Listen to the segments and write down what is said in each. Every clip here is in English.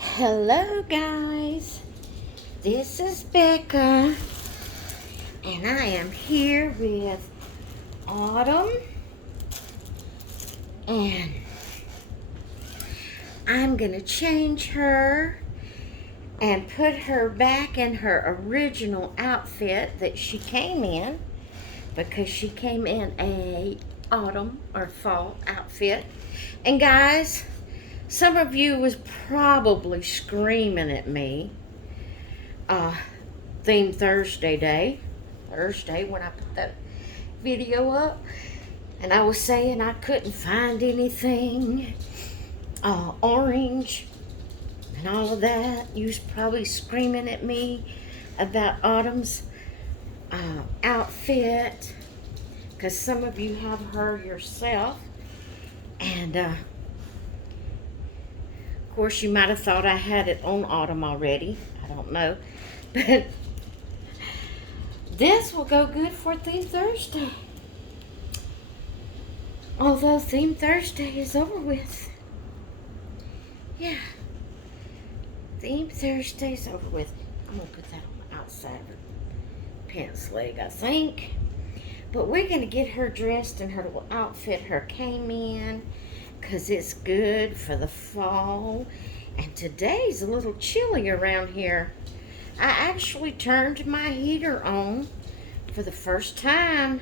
Hello guys, this is Becca and I am here with Autumn and I'm gonna change her and put her back in her original outfit that she came in, because she came in a autumn or fall outfit. And guys, some of you was probably screaming at me theme Thursday when I put that video up, and I was saying I couldn't find anything orange and all of that. You was probably screaming at me about Autumn's outfit, because some of you have her yourself, and of course you might have thought I had it on Autumn already. I don't know, but this will go good for Theme Thursday. Although Theme Thursday is over with. Yeah. Theme Thursday's over with. I'm going to put that on the outside of her pants leg, I think. But we're going to get her dressed in her little outfit her came in, because it's good for the fall. And today's a little chilly around here. I actually turned my heater on for the first time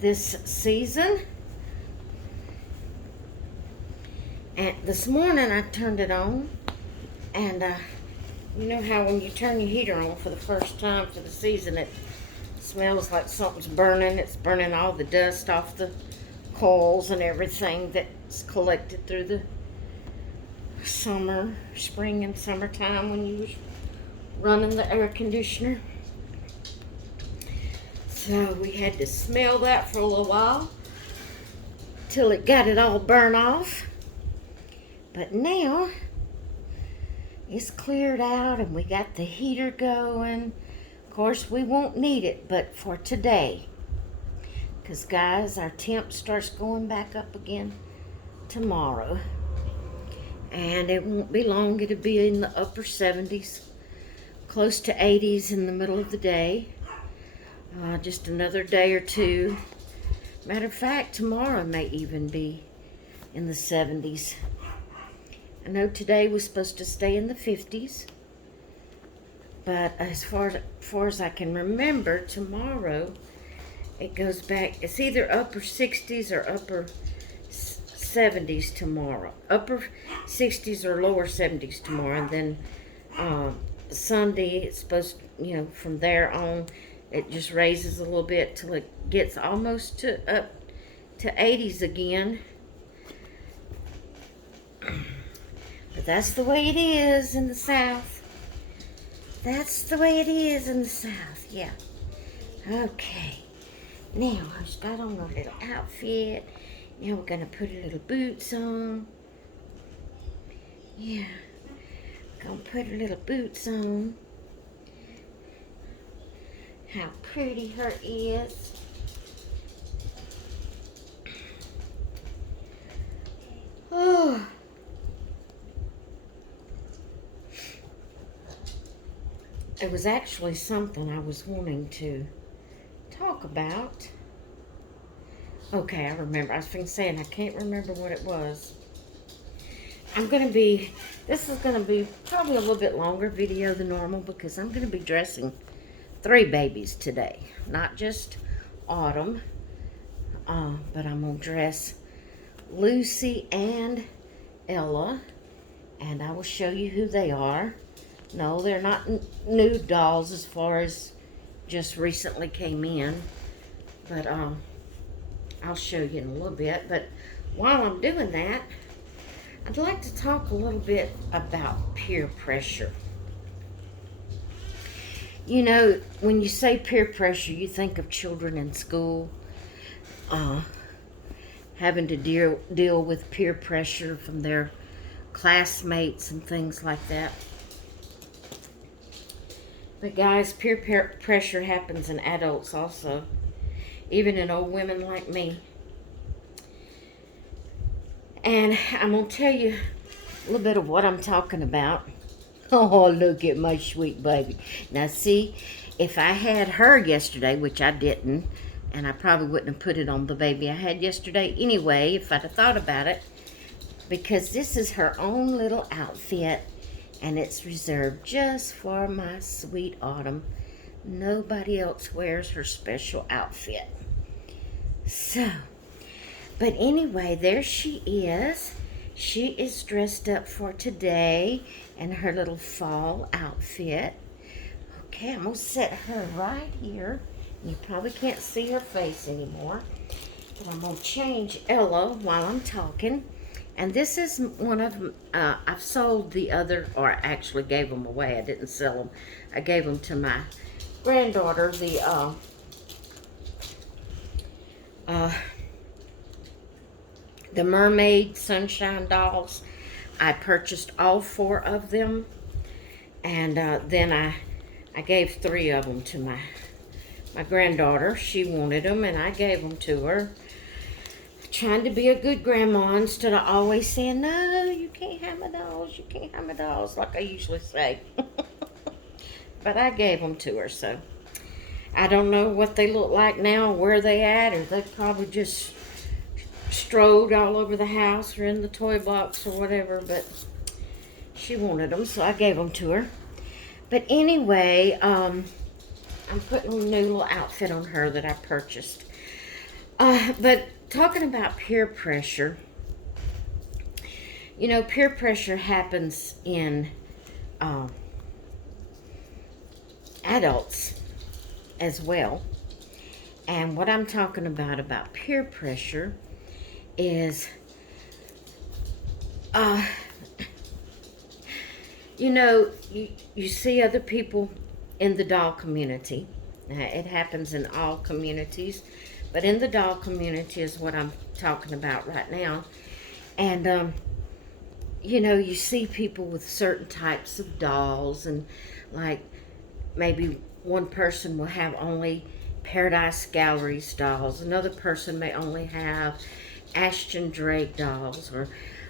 this season. And this morning I turned it on, and you know how when you turn your heater on for the first time for the season, it smells like something's burning. It's burning all the dust off the coils and everything that's collected through the spring and summertime when you was running the air conditioner. So we had to smell that for a little while till it got it all burned off. But now it's cleared out and we got the heater going. Of course, we won't need it but for today, because guys, our temp starts going back up again tomorrow, and it won't be long. It'll be in the upper 70s, close to 80s in the middle of the day. Just another day or two. Matter of fact, tomorrow may even be in the 70s. I know today was supposed to stay in the 50s, but as far as I can remember, tomorrow it goes back. It's either upper 60s or upper 70s tomorrow. Upper 60s or lower 70s tomorrow, and then Sunday it's supposed to, from there on it just raises a little bit till it gets almost up to 80s again. But that's the way it is in the South. That's the way it is in the South, yeah. Okay. Now, I've got on a little outfit. Now we're going to put her little boots on. Yeah. Gonna put her little boots on. How pretty her is. Oh. It was actually something I was wanting to talk about. Okay, I remember. I was saying I can't remember what it was. This is going to be probably a little bit longer video than normal, because I'm going to be dressing 3 babies today. Not just Autumn, but I'm going to dress Lucy and Ella, and I will show you who they are. No, they're not new dolls as far as just recently came in, but I'll show you in a little bit. But while I'm doing that, I'd like to talk a little bit about peer pressure. You know, when you say peer pressure, you think of children in school having to deal with peer pressure from their classmates and things like that. But guys, peer pressure happens in adults also, even in old women like me. And I'm going to tell you A little bit of what I'm talking about. Oh, look at my sweet baby. Now, see, if I had her yesterday, which I didn't, and I probably wouldn't have put it on the baby I had yesterday anyway, if I'd have thought about it, because this is her own little outfit, and it's reserved just for my sweet Autumn. Nobody else wears her special outfit. So, but anyway, there she is. She is dressed up for today in her little fall outfit. Okay, I'm going to set her right here. You probably can't see her face anymore. But I'm going to change Ella while I'm talking. And this is one of, I've sold the other, or I actually gave them away. I didn't sell them. I gave them to my granddaughter, the mermaid sunshine dolls. I purchased all 4 of them, and then I gave 3 of them to my granddaughter. She wanted them, and I gave them to her. Trying to be a good grandma instead of always saying, no, you can't have my dolls, you can't have my dolls, like I usually say. But I gave them to her, so I don't know what they look like now, where they at, or they probably just strode all over the house or in the toy box or whatever, but she wanted them, so I gave them to her. But anyway, I'm putting a new little outfit on her that I purchased. But talking about peer pressure, you know, peer pressure happens in adults as well. And what I'm talking about peer pressure is, you know, you see other people in the doll community. It happens in all communities, but in the doll community is what I'm talking about right now. And, you know, you see people with certain types of dolls, and like maybe one person will have only Paradise Galleries dolls. Another person may only have Ashton Drake dolls, or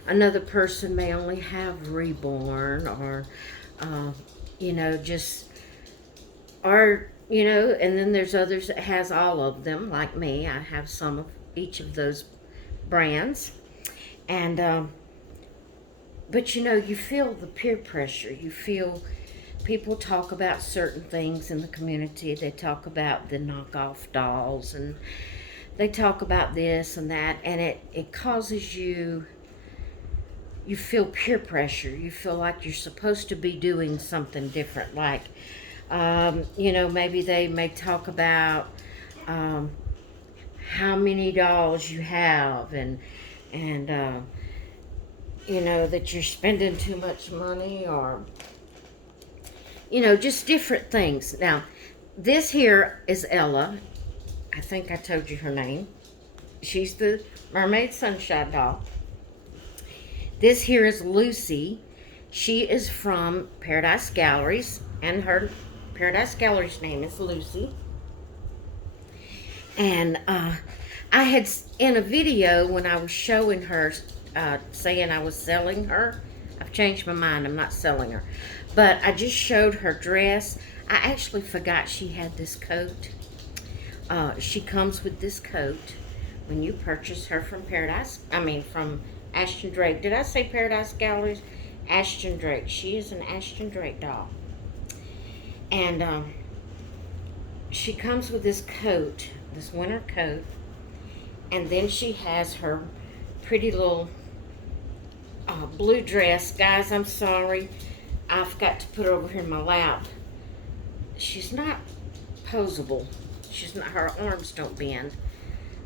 another person may only have Reborn, or, you know, just, or, you know, and then there's others that has all of them, like me. I have some of each of those brands. And, but you know, you feel the peer pressure. You feel people talk about certain things in the community. They talk about the knockoff dolls, and they talk about this and that, and it causes you feel peer pressure. You feel like you're supposed to be doing something different. Like, you know, maybe they may talk about how many dolls you have, and you know, that you're spending too much money, or, you know, just different things. Now, this here is Ella. I think I told you her name. She's the Mermaid Sunshine doll. This here is Lucy. She is from Paradise Galleries, and her Paradise Galleries name is Lucy. And I had, in a video when I was showing her, saying I was selling her, I've changed my mind, I'm not selling her. But I just showed her dress. I actually forgot she had this coat. She comes with this coat when you purchase her from from Ashton Drake. Did I say Paradise Galleries? Ashton Drake. She is an Ashton Drake doll. And she comes with this coat, this winter coat, and then she has her pretty little blue dress. Guys, I'm sorry, I forgot to put her over here in my lap. She's not posable. She's not, her arms don't bend.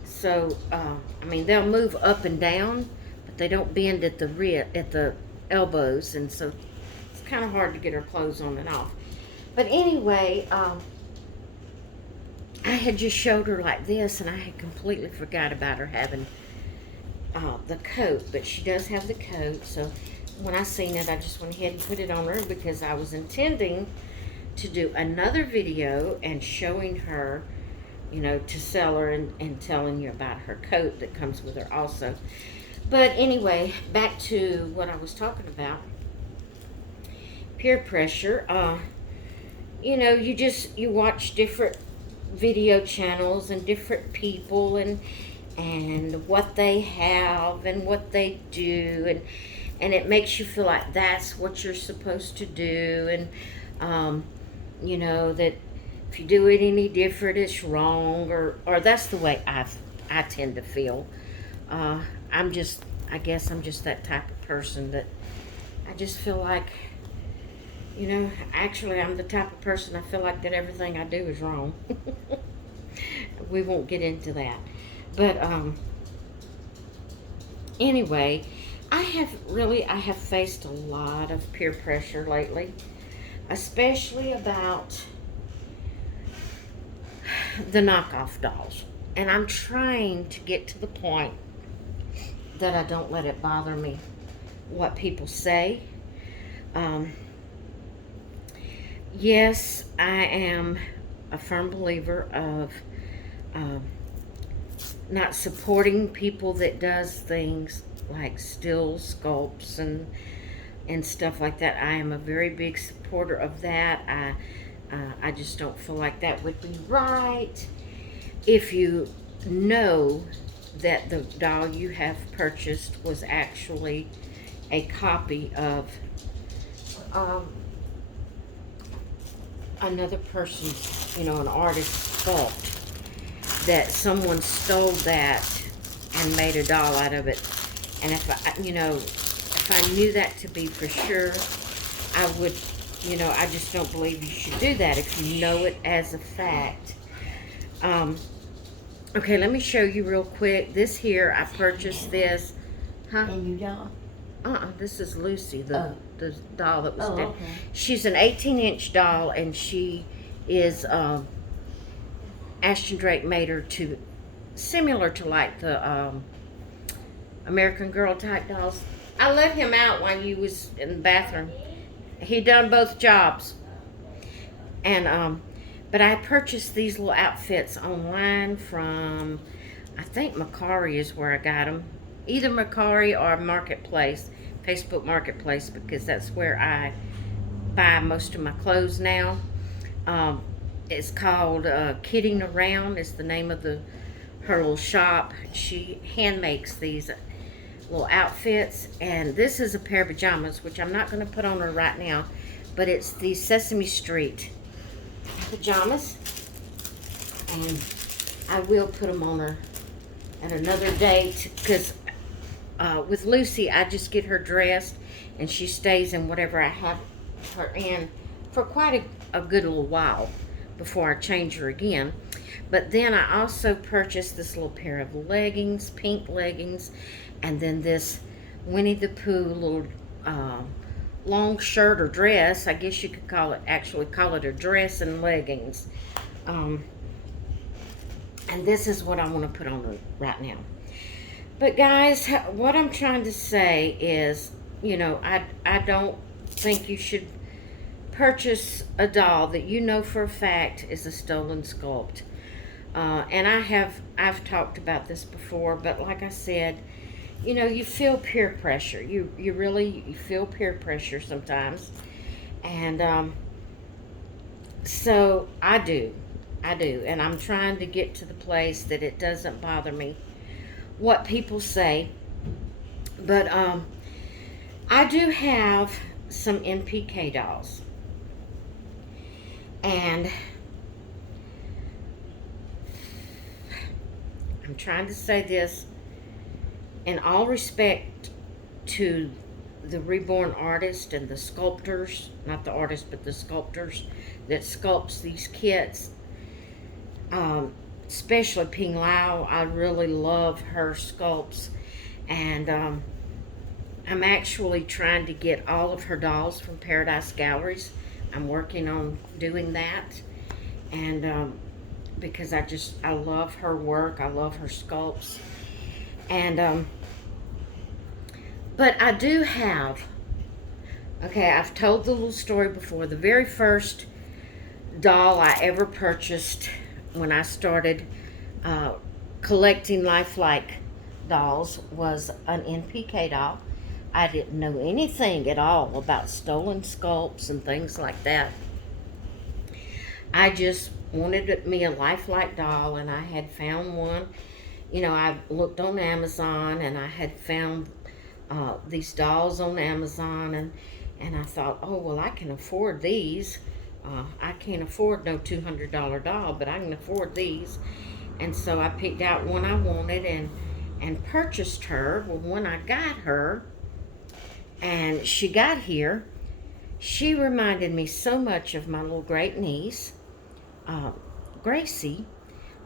So, I mean, they'll move up and down, but they don't bend at the elbows, and so it's kind of hard to get her clothes on and off. But anyway, I had just showed her like this, and I had completely forgot about her having the coat, but she does have the coat. So when I seen it, I just went ahead and put it on her, because I was intending to do another video and showing her, you know, to sell her, and telling you about her coat that comes with her also. But anyway, back to what I was talking about. Peer pressure. You watch different video channels and different people and what they have and what they do, and it makes you feel like that's what you're supposed to do, and that if you do it any different it's wrong, or that's the way I tend to feel. I guess I'm just that type of person that I just feel like, actually I'm the type of person I feel like that everything I do is wrong. We won't get into that. But anyway, I have faced a lot of peer pressure lately, especially about the knockoff dolls. And I'm trying to get to the point that I don't let it bother me what people say. Yes, I am a firm believer of not supporting people that does things like still sculpts and stuff like that. I am a very big supporter of that. I just don't feel like that would be right. If you know that the doll you have purchased was actually a copy of another person's, an artist's sculpt, that someone stole that and made a doll out of it. And if I knew that to be for sure, I would, I just don't believe you should do that if you know it as a fact. Okay, let me show you real quick. This here, I purchased this. Huh? And you doll? This is Lucy, the doll that was dead. Okay. She's an 18-inch doll, and she is, Ashton Drake made her to, similar to like the American Girl type dolls. I let him out while you was in the bathroom. He done both jobs. And, but I purchased these little outfits online from, I think Macari is where I got them. Either Macari or Marketplace, Facebook Marketplace, because that's where I buy most of my clothes now. It's called Kidding Around is the name of her little shop. She hand makes these little outfits, and this is a pair of pajamas, which I'm not going to put on her right now, but it's the Sesame Street pajamas, and I will put them on her at another date, because with Lucy, I just get her dressed and she stays in whatever I have her in for quite a good little while before I change her again. But then I also purchased this little pair of leggings, pink leggings, and then this Winnie the Pooh little long shirt or dress. I guess you could actually call it a dress and leggings. And this is what I want to put on her right now. But guys, what I'm trying to say is, I don't think you should purchase a doll that you know for a fact is a stolen sculpt. And I've talked about this before, but like I said, you feel peer pressure. You feel peer pressure sometimes. And so I do. And I'm trying to get to the place that it doesn't bother me what people say. But I do have some NPK dolls. And I'm trying to say this in all respect to the reborn artist and the sculptors, not the artists, but the sculptors that sculpts these kits. Especially Ping Lao. I really love her sculpts. And I'm actually trying to get all of her dolls from Paradise Galleries. I'm working on doing that. And because I love her work. I love her sculpts. And but I do have, okay, I've told the little story before. The very first doll I ever purchased when I started collecting lifelike dolls was an NPK doll. I didn't know anything at all about stolen sculpts and things like that. I just wanted me a lifelike doll, and I had found one. You know, I looked on Amazon, and I had found these dolls on Amazon, and I thought, oh, well, I can afford these. I can't afford no $200 doll, but I can afford these. And so I picked out one I wanted and purchased her. Well, when I got her and she got here, she reminded me so much of my little great niece, Gracie,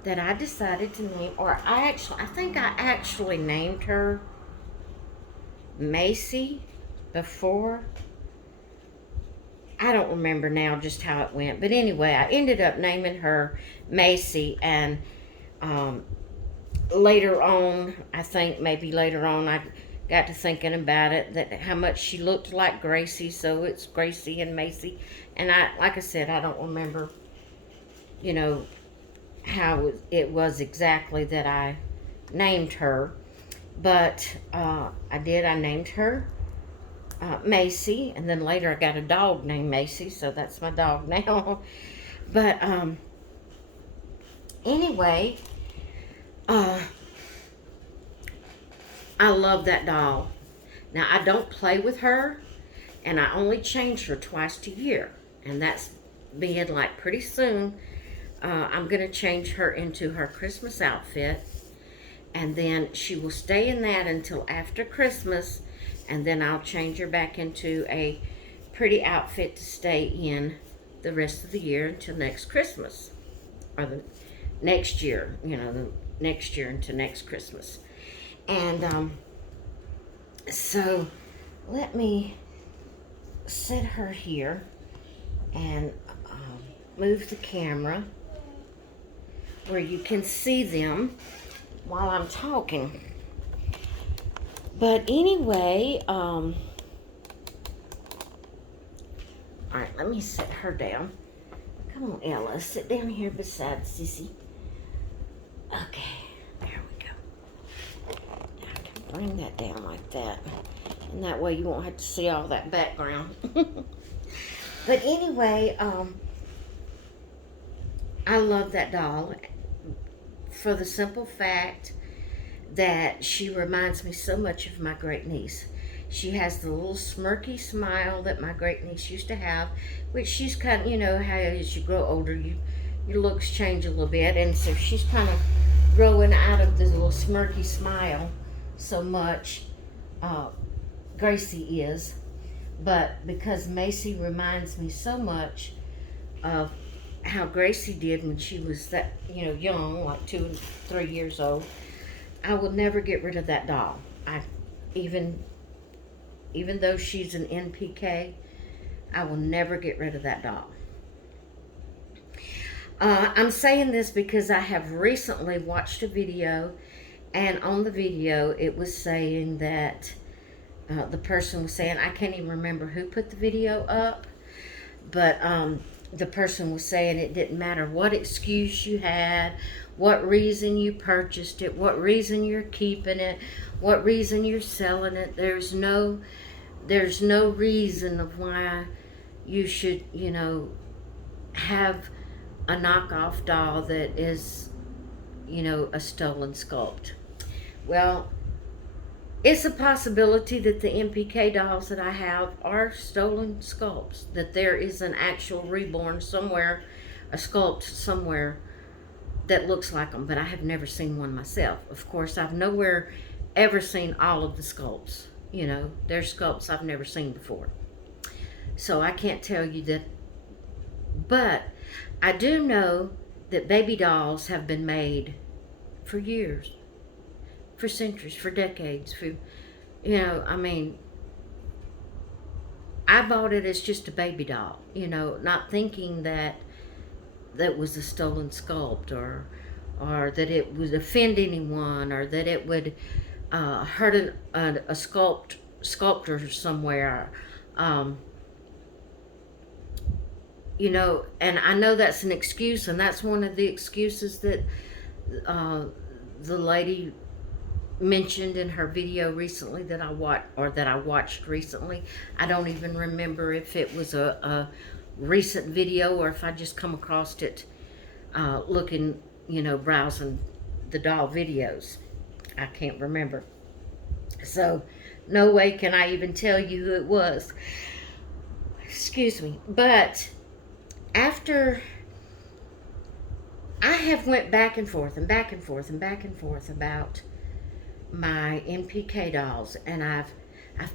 that I decided to name, or I think I actually named her Macy before. I don't remember now just how it went, but anyway, I ended up naming her Macy, and later on, I think maybe later on, I got to thinking about it, that how much she looked like Gracie, so it's Gracie and Macy. And like I said, I don't remember, you know, how it was exactly that I named her, but I named her Macy, and then later I got a dog named Macy, so that's my dog now. But anyway, I love that doll. Now, I don't play with her, and I only change her twice a year, and that's being like pretty soon. I'm going to change her into her Christmas outfit, and then she will stay in that until after Christmas, and then I'll change her back into a pretty outfit to stay in the rest of the year until next Christmas, or the next year, you know, the next year into next Christmas. And so let me set her here and move the camera where you can see them while I'm talking. But anyway, all right, let me set her down. Come on, Ella, sit down here beside Sissy. Okay, there we go. Now I can bring that down like that, and that way you won't have to see all that background. But anyway, I love that doll for the simple fact that she reminds me so much of my great niece. She has the little smirky smile that my great niece used to have, which she's kind of, you know, how as you grow older, your looks change a little bit, and so she's kind of growing out of the little smirky smile so much. Gracie is, but because Macy reminds me so much of how Gracie did when she was that, you know, young, like 2 and 3 years old, I will never get rid of that doll. Even though she's an NPK, I will never get rid of that doll. I'm saying this because I have recently watched a video, and on the video it was saying that the person was saying, I can't even remember who put the video up, but the person was saying it didn't matter what excuse you had, what reason you purchased it, what reason you're keeping it, what reason you're selling it. There's no reason of why you should, you know, have a knockoff doll that is, you know, a stolen sculpt. Well, it's a possibility that the NPK dolls that I have are stolen sculpts, that there is an actual reborn somewhere, a sculpt somewhere that looks like them, but I have never seen one myself. Of course, I've nowhere ever seen all of the sculpts. You know, there's sculpts I've never seen before. So I can't tell you that, but I do know that baby dolls have been made for years, for centuries, for decades, for, you know, I mean, I bought it as just a baby doll, you know, not thinking that was a stolen sculpt, or that it would offend anyone, or that it would hurt a sculptor somewhere. You know, and I know that's an excuse, and that's one of the excuses that the lady mentioned in her video recently that I watched recently. I don't even remember if it was a recent video or if I just come across it looking, browsing the doll videos. I can't remember. So, no way can I even tell you who it was. Excuse me. But after I have went back and forth and back and forth and back and forth about my NPK dolls, and I've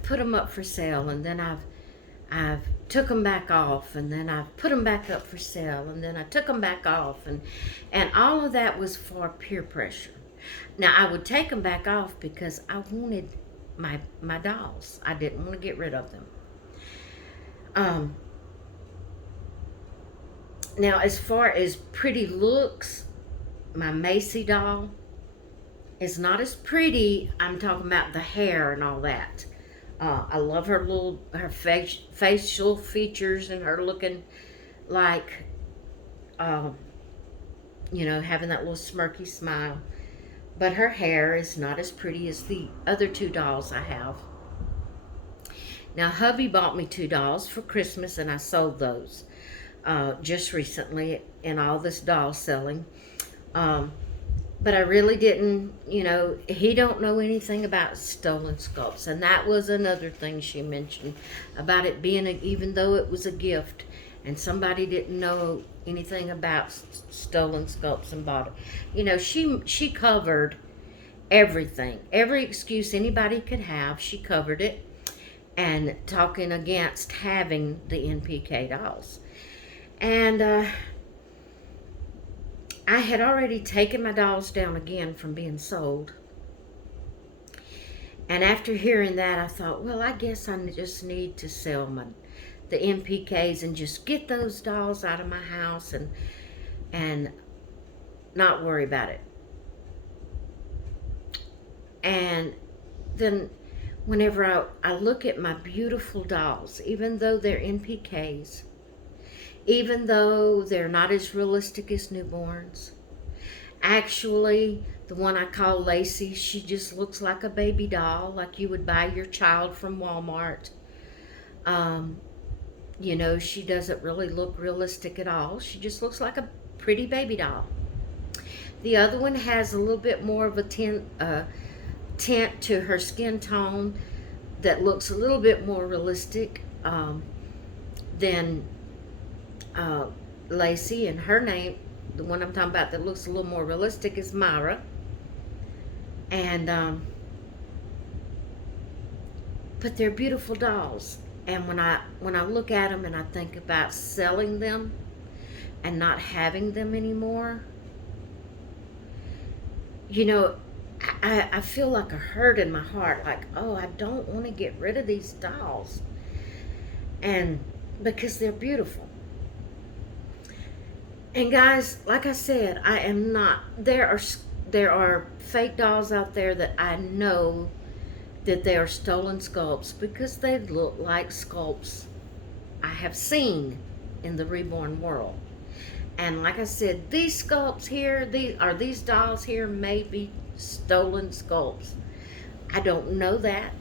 put them up for sale, and then I've took them back off, and then I've put them back up for sale, and then I took them back off, and all of that was for peer pressure. Now I would take them back off because I wanted my dolls. I didn't want to get rid of them. Now as far as pretty looks, my Macy doll is not as pretty. I'm talking about the hair and all that. I love her facial features and her looking like, having that little smirky smile. But her hair is not as pretty as the other two dolls I have. Now, hubby bought me 2 dolls for Christmas, and I sold those just recently in all this doll selling. But I really didn't, he don't know anything about stolen sculpts. And that was another thing she mentioned about it being, even though it was a gift, and somebody didn't know anything about stolen sculpts and bought it. She covered everything. Every excuse anybody could have, she covered it. And talking against having the NPK dolls. And I had already taken my dolls down again from being sold. And after hearing that, I thought, well, I guess I just need to sell the NPKs and just get those dolls out of my house and not worry about it. And then whenever I look at my beautiful dolls, even though they're NPKs, even though they're not as realistic as newborns, actually, the one I call Lacey, she just looks like a baby doll, like you would buy your child from Walmart. She doesn't really look realistic at all. She just looks like a pretty baby doll. The other one has a little bit more of a tint to her skin tone that looks a little bit more realistic than Lacey. And her name, the one I'm talking about that looks a little more realistic, is Myra. And but they're beautiful dolls. And when I look at them and I think about selling them and not having them anymore, I feel like a hurt in my heart, like, oh, I don't want to get rid of these dolls. And because they're beautiful. And guys, like I said, I am not, there are fake dolls out there that I know that they are stolen sculpts because they look like sculpts I have seen in the reborn world. And like I said, these sculpts here, these dolls here may be stolen sculpts. I don't know that.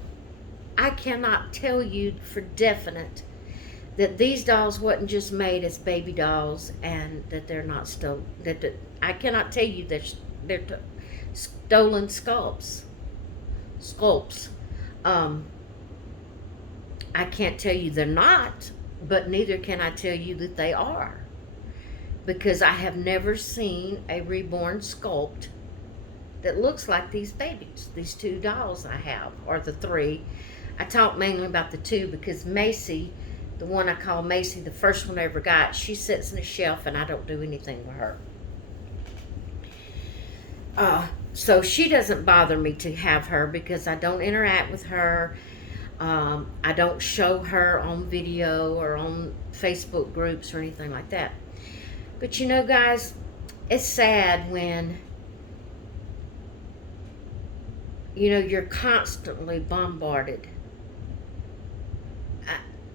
I cannot tell you for definite that these dolls wasn't just made as baby dolls and that they're not stolen. I cannot tell you that they're stolen sculpts. I can't tell you they're not, but neither can I tell you that they are, because I have never seen a reborn sculpt that looks like these babies. These 2 dolls I have, or the 3. I talk mainly about the 2 because Macy, the one I call Macy, the first one I ever got, she sits in a shelf and I don't do anything with her. So she doesn't bother me to have her because I don't interact with her. I don't show her on video or on Facebook groups or anything like that. But guys, it's sad when you're constantly bombarded.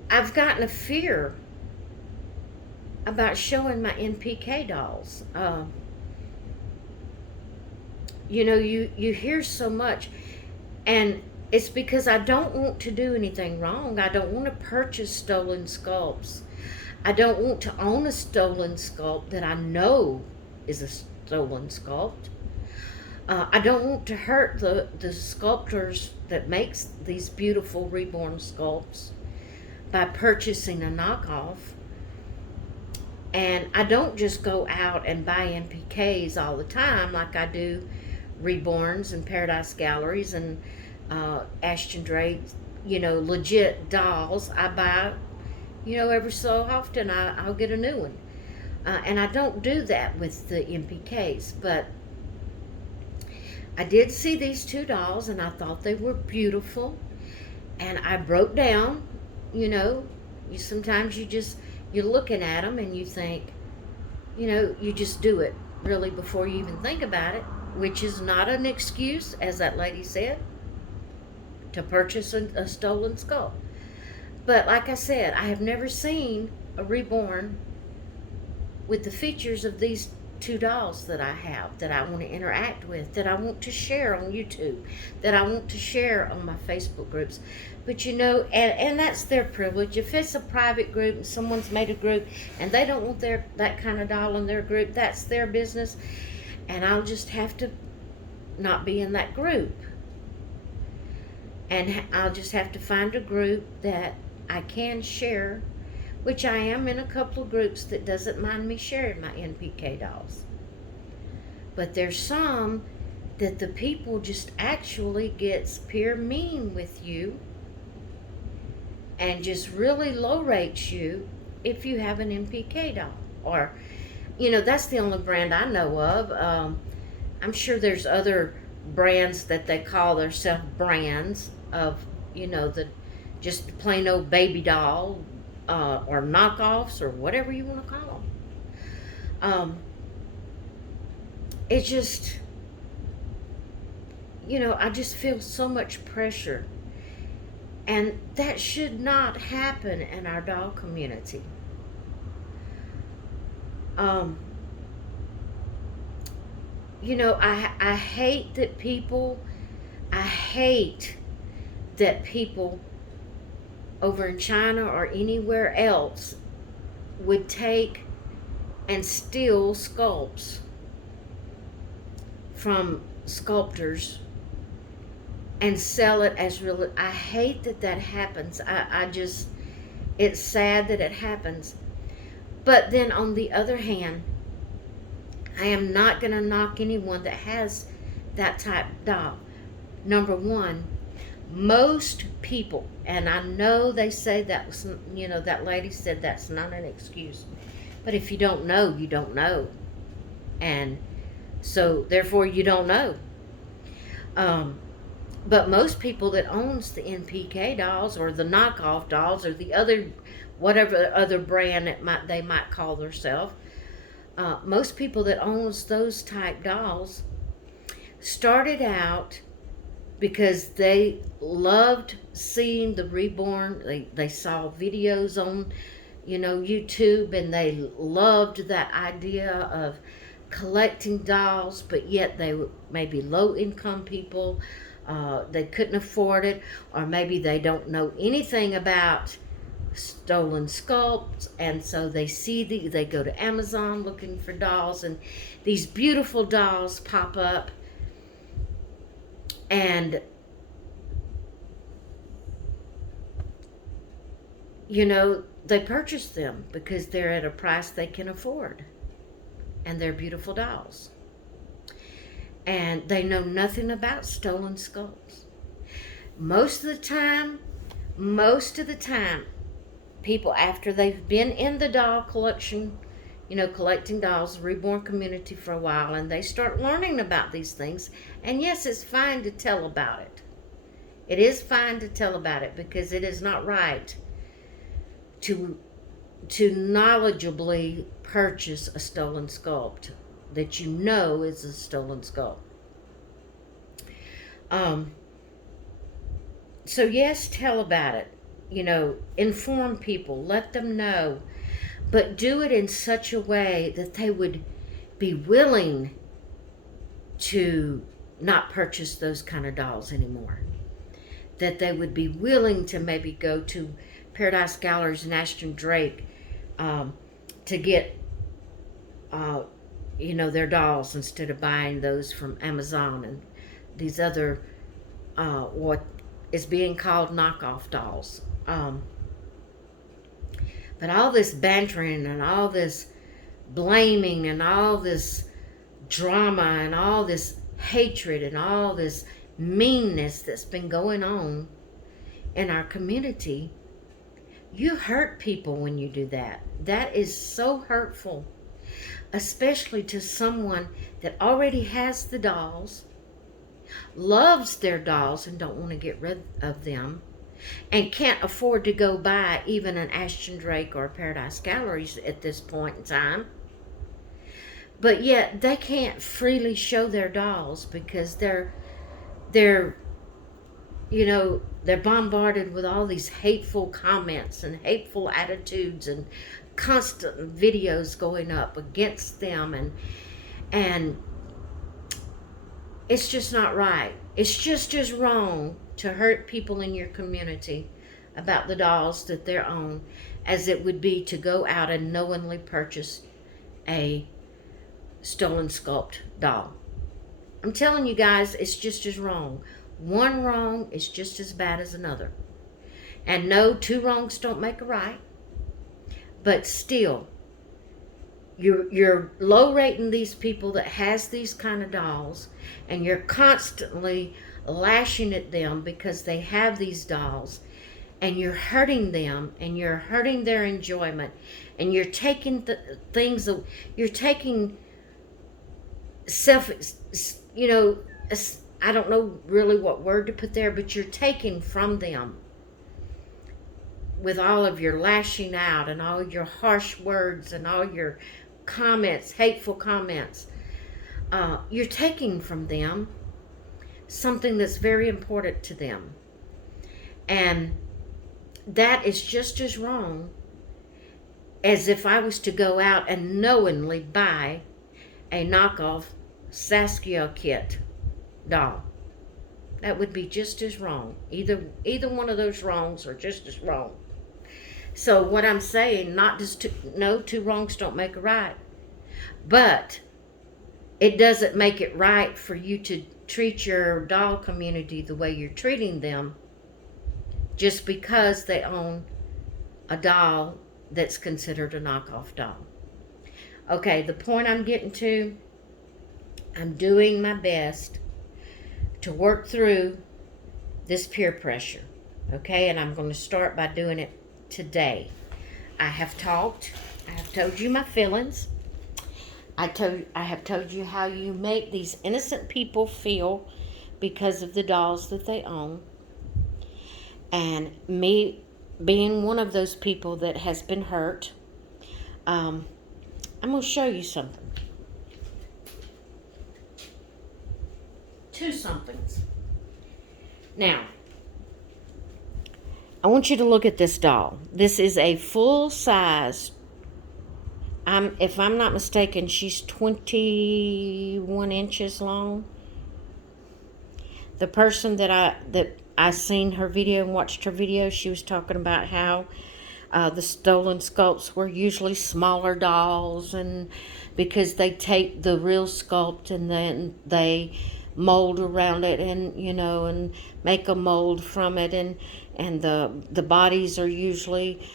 I've gotten a fear about showing my NPK dolls. you hear so much, and it's because I don't want to do anything wrong. I don't want to purchase stolen sculpts. I don't want to own a stolen sculpt that I know is a stolen sculpt. I don't want to hurt the sculptors that makes these beautiful reborn sculpts by purchasing a knockoff. And I don't just go out and buy NPKs all the time like I do Reborns and Paradise Galleries and Ashton Drake, legit dolls. I buy, every so often I'll get a new one. And I don't do that with the NPKs, but I did see these two dolls and I thought they were beautiful. And I broke down, sometimes you're looking at them and you think, you just do it really before you even think about it, which is not an excuse, as that lady said, to purchase a stolen skull. But like I said, I have never seen a reborn with the features of these two dolls that I have, that I want to interact with, that I want to share on YouTube, that I want to share on my Facebook groups. But and that's their privilege. If it's a private group and someone's made a group and they don't want that kind of doll in their group, that's their business. And I'll just have to not be in that group. And I'll just have to find a group that I can share, which I am in a couple of groups that doesn't mind me sharing my NPK dolls. But there's some that the people just actually gets pure mean with you and just really low rates you if you have an NPK doll. Or, that's the only brand I know of. I'm sure there's other brands that they call themselves brands of, just plain old baby doll, or knockoffs, or whatever you want to call them. It's just, I just feel so much pressure. And that should not happen in our doll community. I hate that people over in China or anywhere else would take and steal sculpts from sculptors and sell it as real. I hate that happens. It's sad that it happens. But then on the other hand, I am not going to knock anyone that has that type doll. Number one, most people, and I know they say that was, that lady said that's not an excuse. But if you don't know, you don't know. And so therefore you don't know. But most people that owns the NPK dolls or the knockoff dolls or the other, whatever other brand they might call themselves, most people that owns those type dolls started out because they loved seeing the reborn. They saw videos on, YouTube, and they loved that idea of collecting dolls, but yet they were maybe low-income people. They couldn't afford it, or maybe they don't know anything about stolen sculpts, and so they go to Amazon looking for dolls, and these beautiful dolls pop up, and they purchase them because they're at a price they can afford, and they're beautiful dolls. And they know nothing about stolen sculpts. Most of the time, people, after they've been in the doll collection, collecting dolls, reborn community for a while, and they start learning about these things. And yes, it's fine to tell about it. It is fine to tell about it, because it is not right to knowledgeably purchase a stolen sculpt that is a stolen sculpt. So yes, tell about it. Inform people, let them know, but do it in such a way that they would be willing to not purchase those kind of dolls anymore. That they would be willing to maybe go to Paradise Galleries and Ashton Drake to get, their dolls instead of buying those from Amazon and these other, what is being called knockoff dolls. But all this bantering and all this blaming and all this drama and all this hatred and all this meanness that's been going on in our community, you hurt people when you do that. That is so hurtful, especially to someone that already has the dolls, loves their dolls and don't want to get rid of them, and can't afford to go buy even an Ashton Drake or Paradise Galleries at this point in time. But yet they can't freely show their dolls because they're bombarded with all these hateful comments and hateful attitudes and constant videos going up against them, and it's just not right. It's just as wrong to hurt people in your community about the dolls that they own as it would be to go out and knowingly purchase a stolen sculpt doll. I'm telling you guys, it's just as wrong. One wrong is just as bad as another. And no, two wrongs don't make a right. But still, you're low rating these people that has these kind of dolls, and you're constantly lashing at them because they have these dolls, and you're hurting them, and you're hurting their enjoyment, and you're taking you're taking I don't know really what word to put there, but you're taking from them with all of your lashing out and all your harsh words and all your comments, hateful comments. You're taking from them something that's very important to them. And that is just as wrong as if I was to go out and knowingly buy a knockoff Saskia kit doll. That would be just as wrong. Either one of those wrongs are just as wrong. So what I'm saying, two wrongs don't make a right. But it doesn't make it right for you to treat your doll community the way you're treating them just because they own a doll that's considered a knockoff doll. Okay, the point I'm getting to, I'm doing my best to work through this peer pressure. Okay, and I'm going to start by doing it today. I have told you my feelings. I have told you how you make these innocent people feel because of the dolls that they own. And me being one of those people that has been hurt, I'm going to show you something. Two somethings. Now, I want you to look at this doll. This is a full size. If I'm not mistaken, she's 21 inches long. The person that I seen her video and watched her video, she was talking about how the stolen sculpts were usually smaller dolls, and because they take the real sculpt and then they mold around it and make a mold from it, and the bodies are usually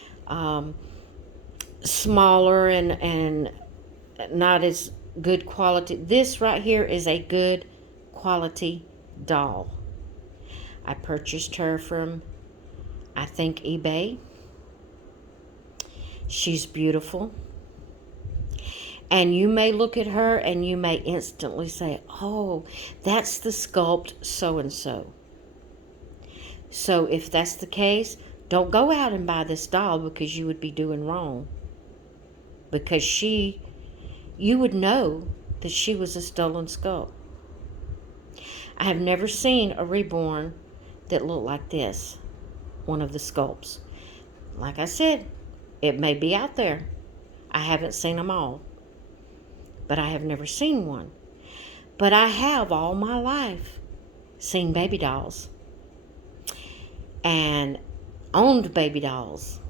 smaller and not as good quality. This right here is a good quality doll. I purchased her from, I think, eBay. She's beautiful. And you may look at her and you may instantly say, oh, that's the sculpt so-and-so. So if that's the case, don't go out and buy this doll, because you would be doing wrong. Because you would know that she was a stolen sculpt. I have never seen a reborn that looked like this, one of the sculpts. Like I said, it may be out there. I haven't seen them all, but I have never seen one. But I have all my life seen baby dolls and owned baby dolls.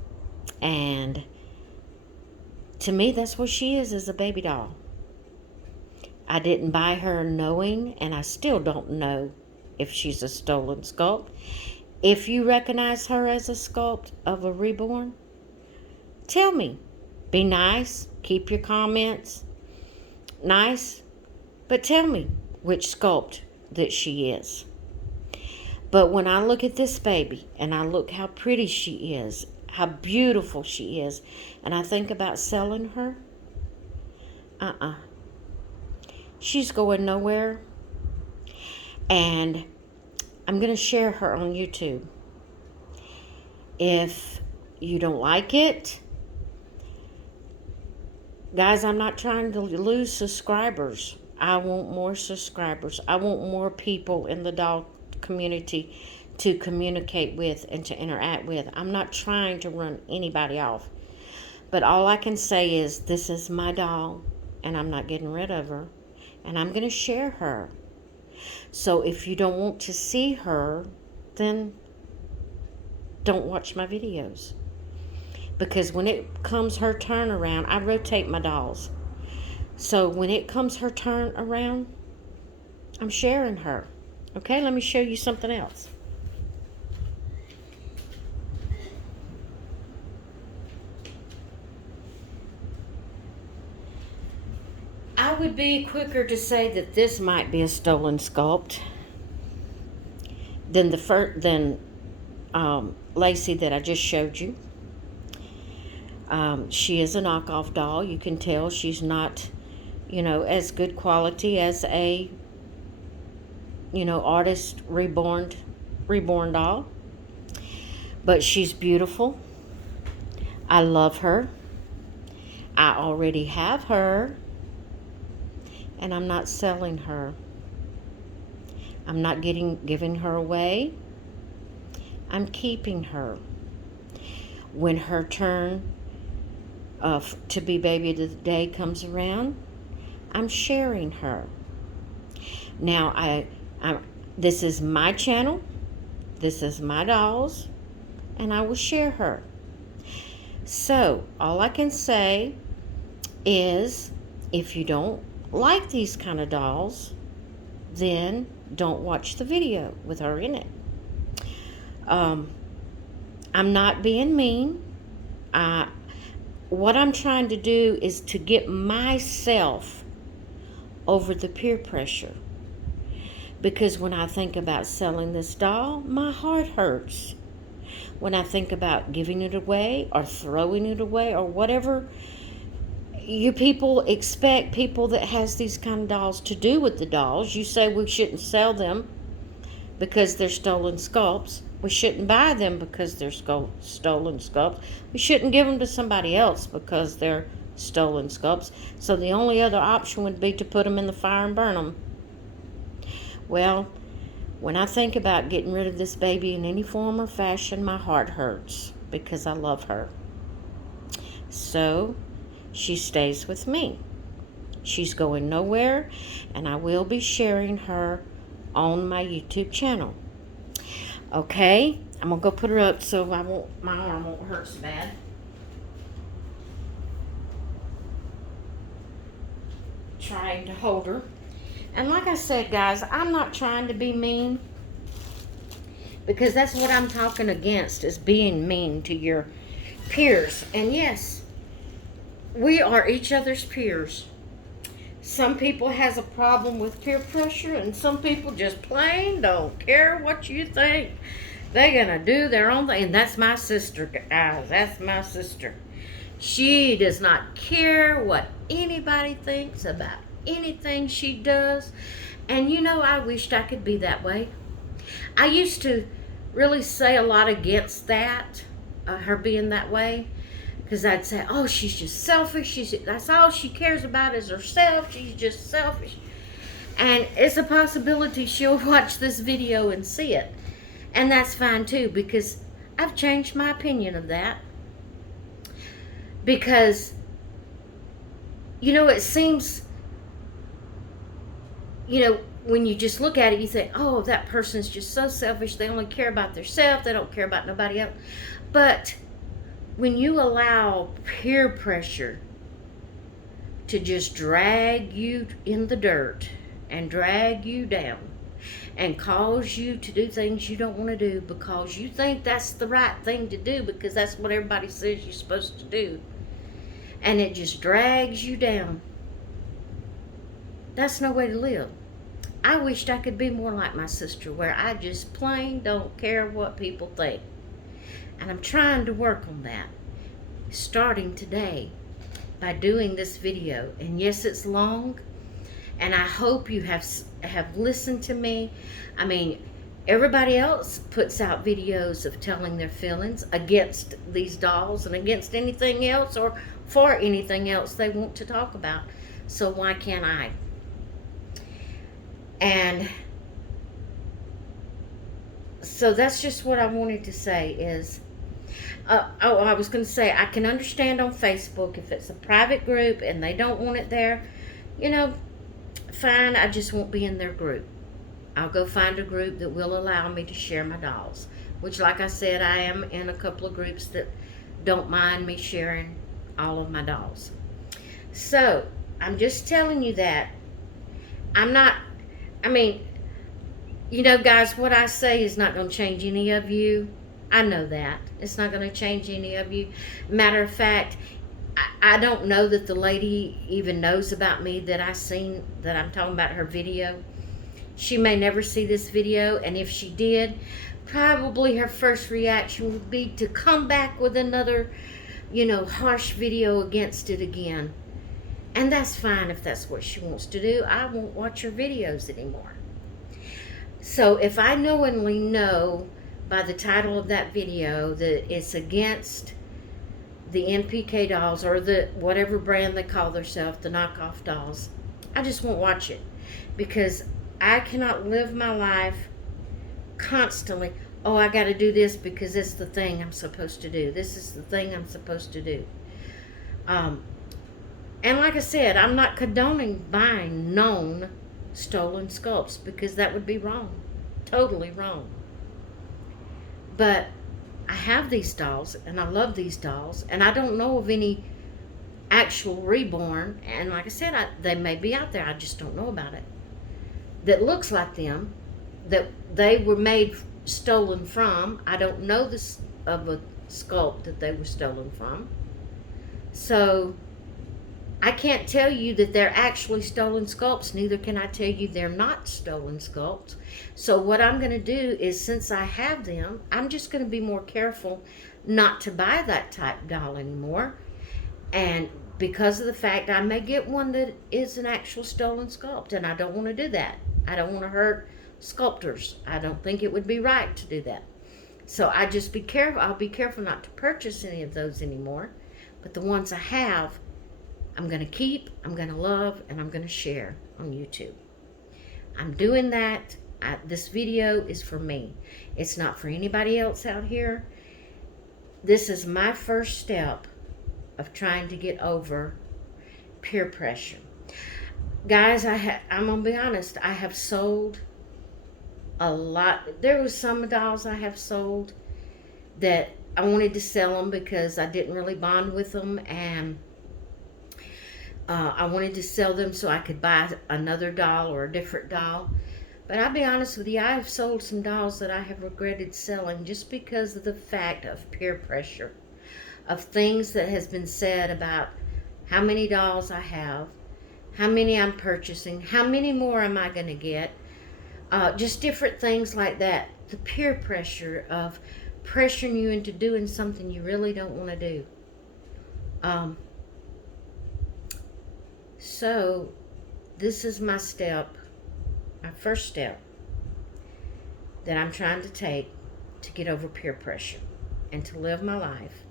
And to me, that's what she is a baby doll. I didn't buy her knowing, and I still don't know if she's a stolen sculpt. If you recognize her as a sculpt of a reborn, tell me. Be nice. Keep your comments nice. But tell me which sculpt that she is. But when I look at this baby and I look how pretty she is, how beautiful she is, and I think about selling her, she's going nowhere. And I'm going to share her on YouTube. If you don't like it, guys, I'm not trying to lose subscribers. I want more subscribers. I want more people in the doll community to communicate with and to interact with. I'm not trying to run anybody off. But all I can say is this is my doll, and I'm not getting rid of her. And I'm going to share her. So if you don't want to see her, then don't watch my videos. Because when it comes her turn around, I rotate my dolls. So when it comes her turn around, I'm sharing her. Okay, let me show you something else. I would be quicker to say that this might be a stolen sculpt than Lacey that I just showed you. She is a knockoff doll. You can tell she's not, as good quality as a, artist reborn doll. But she's beautiful. I love her. I already have her. And I'm not selling her. I'm not giving her away. I'm keeping her. When her turn to be baby of the day comes around, I'm sharing her. Now, this is my channel. This is my dolls. And I will share her. So, all I can say is, if you don't like these kind of dolls, then don't watch the video with her in it. I'm not being mean. What I'm trying to do is to get myself over the peer pressure. Because when I think about selling this doll, my heart hurts. When I think about giving it away or throwing it away or whatever you people expect people that has these kind of dolls to do with the dolls. You say we shouldn't sell them because they're stolen sculpts. We shouldn't buy them because they're stolen sculpts. We shouldn't give them to somebody else because they're stolen sculpts. So the only other option would be to put them in the fire and burn them. Well, when I think about getting rid of this baby in any form or fashion, my heart hurts because I love her. So she stays with me. She's going nowhere, and I will be sharing her on my YouTube channel. Okay, I'm gonna go put her up so my arm won't hurt so bad. Trying to hold her. And like I said, guys, I'm not trying to be mean, because that's what I'm talking against, is being mean to your peers. And yes, we are each other's peers. Some people has a problem with peer pressure, and some people just plain don't care what you think. They're gonna do their own thing. And that's my sister, guys. That's my sister. She does not care what anybody thinks about anything she does. And I wished I could be that way. I used to really say a lot against that, her being that way. Because I'd say, oh, she's just selfish. That's all she cares about is herself. She's just selfish. And it's a possibility she'll watch this video and see it. And that's fine too, because I've changed my opinion of that. Because, it seems, you know, when you just look at it, you think, oh, that person's just so selfish. They only care about themselves. They don't care about nobody else. But when you allow peer pressure to just drag you in the dirt and drag you down and cause you to do things you don't want to do because you think that's the right thing to do because that's what everybody says you're supposed to do, and it just drags you down, that's no way to live. I wished I could be more like my sister, where I just plain don't care what people think. And I'm trying to work on that, starting today by doing this video. And yes, it's long, and I hope you have listened to me. I mean, everybody else puts out videos of telling their feelings against these dolls and against anything else or for anything else they want to talk about. So why can't I? And so that's just what I wanted to say is, I was going to say, I can understand on Facebook if it's a private group and they don't want it there, you know, fine, I just won't be in their group. I'll go find a group that will allow me to share my dolls, which, like I said, I am in a couple of groups that don't mind me sharing all of my dolls. So, I'm just telling you that. I mean, you know, guys, what I say is not going to change any of you. I know that. It's not going to change any of you. Matter of fact, I don't know that the lady even knows about me that I'm talking about her video. She may never see this video, and if she did, probably her first reaction would be to come back with another, you know, harsh video against it again. And that's fine if that's what she wants to do. I won't watch her videos anymore. So if I knowingly know by the title of that video that it's against the NPK dolls or the whatever brand they call themselves, the knockoff dolls, I just won't watch it, because I cannot live my life constantly, oh, I got to do this because it's the thing I'm supposed to do. This is the thing I'm supposed to do. And like I said, I'm not condoning buying known stolen sculpts, because that would be wrong. Totally wrong. But I have these dolls, and I love these dolls, and I don't know of any actual reborn, and like I said, they may be out there, I just don't know about it, that looks like them, that they were made stolen from. I don't know this of a sculpt that they were stolen from. So I can't tell you that they're actually stolen sculpts, neither can I tell you they're not stolen sculpts. So what I'm going to do is, since I have them, I'm just going to be more careful not to buy that type doll anymore. And because of the fact I may get one that is an actual stolen sculpt, and I don't want to do that. I don't want to hurt sculptors. I don't think it would be right to do that. So I just be careful. I'll be careful not to purchase any of those anymore. But the ones I have, I'm going to keep, I'm going to love, and I'm going to share on YouTube. I'm doing that. This video is for me. It's not for anybody else out here. This is my first step of trying to get over peer pressure. Guys, I'm going to be honest. I have sold a lot. There was some dolls I have sold that I wanted to sell them because I didn't really bond with them, and I wanted to sell them so I could buy another doll or a different doll. But I'll be honest with you, I have sold some dolls that I have regretted selling just because of the fact of peer pressure, of things that has been said about how many dolls I have, how many I'm purchasing, how many more am I going to get, just different things like that. The peer pressure of pressuring you into doing something you really don't want to do. So this is my step, my first step that I'm trying to take to get over peer pressure and to live my life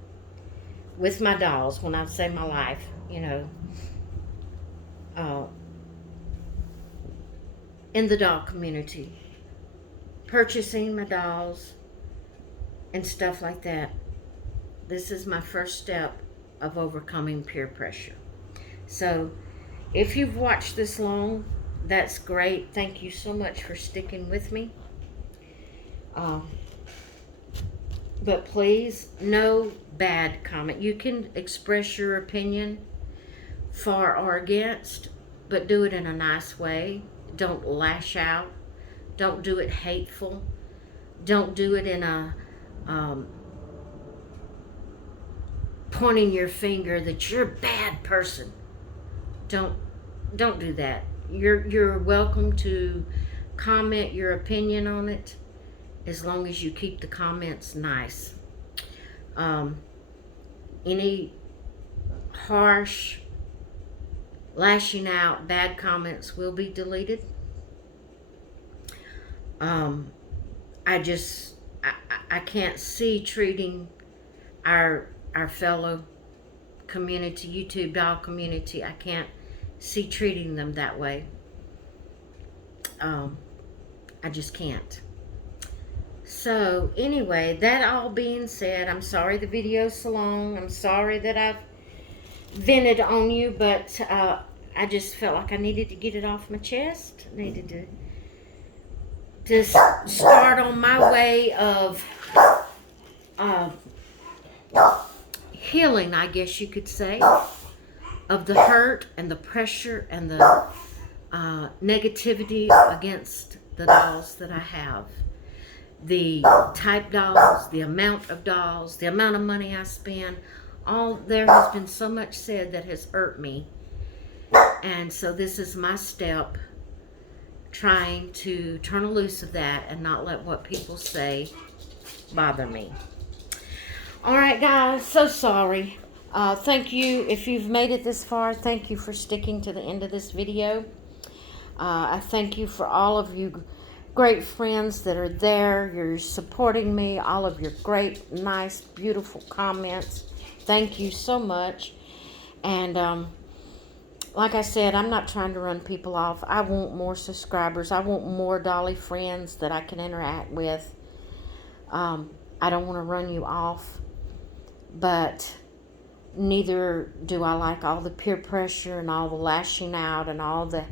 with my dolls. When I say my life, you know, in the doll community, purchasing my dolls and stuff like that. This is my first step of overcoming peer pressure. So if you've watched this long, that's great. Thank you so much for sticking with me. But please, no bad comment. You can express your opinion for or against, but do it in a nice way. Don't lash out. Don't do it hateful. Don't do it in a pointing your finger that you're a bad person. Don't do that. You're welcome to comment your opinion on it, as long as you keep the comments nice. Any harsh, lashing out, bad comments will be deleted. I can't see treating our fellow community, YouTube doll community, I can't see treating them that way. I just can't. So anyway, that all being said, I'm sorry the video's so long. I'm sorry that I've vented on you, but I just felt like I needed to get it off my chest. I needed to start on my way of healing, I guess you could say, of the hurt and the pressure and the negativity against the dolls that I have. The type dolls, the amount of dolls, the amount of money I spend, there has been so much said that has hurt me. And so this is my step, trying to turn loose of that and not let what people say bother me. Alright guys, so sorry. Thank you. If you've made it this far, thank you for sticking to the end of this video. I thank you for all of you great friends that are there. You're supporting me. All of your great, nice, beautiful comments. Thank you so much. And like I said, I'm not trying to run people off. I want more subscribers. I want more dolly friends that I can interact with. I don't want to run you off, but neither do I like all the peer pressure and all the lashing out and all the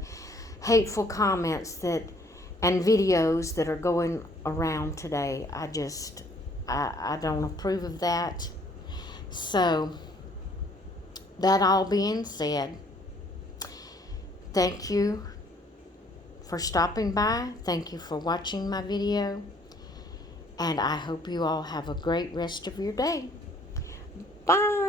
hateful comments and videos that are going around today. I don't approve of that. So, that all being said, thank you for stopping by. Thank you for watching my video. And I hope you all have a great rest of your day. Bye.